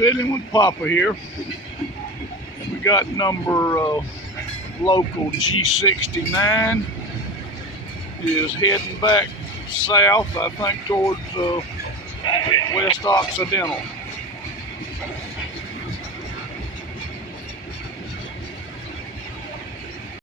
Fitting with Papa here. We got number local G69 is heading back south, I think towards West Occidental.